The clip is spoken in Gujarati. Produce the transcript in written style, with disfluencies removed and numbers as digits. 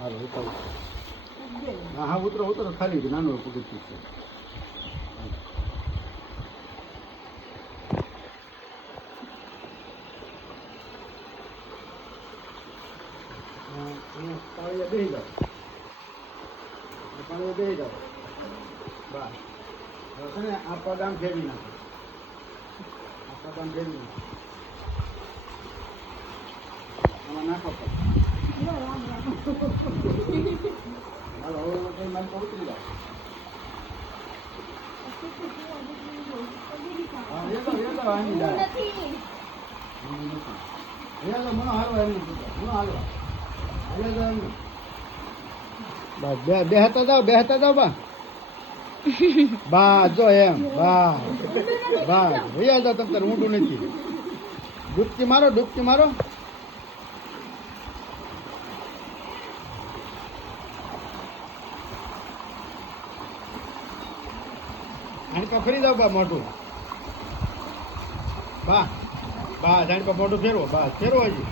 હાલો ઉતારો. હા હા ઉતરો ઉતરો ખાલી નાનું પગથિયું છે. પાણીએ બેસી જાઓ. પાણીએ બેસી જાઓ. બસ હવે છે ને આ પગ આમ ફેરવી નાખો. આ પગ આમ ફેરવી નાખો. આમાં નાખો પગ. હાલો હવે કઈ મારી પર ઉતરી જાઓ. હા એ તો આની જાય. તો મને હાલવા એમ મને હાલવા. બસ બેહતા જાઓ બા. બા જો એમ બા ભૈયા જાઓ તમ તાર ઊંડું નથી. ડૂબકી મારો. હાડકા ફરી જાઓ બા મોઢું. બા જાણ પર મોઢું ફેરવો હજી.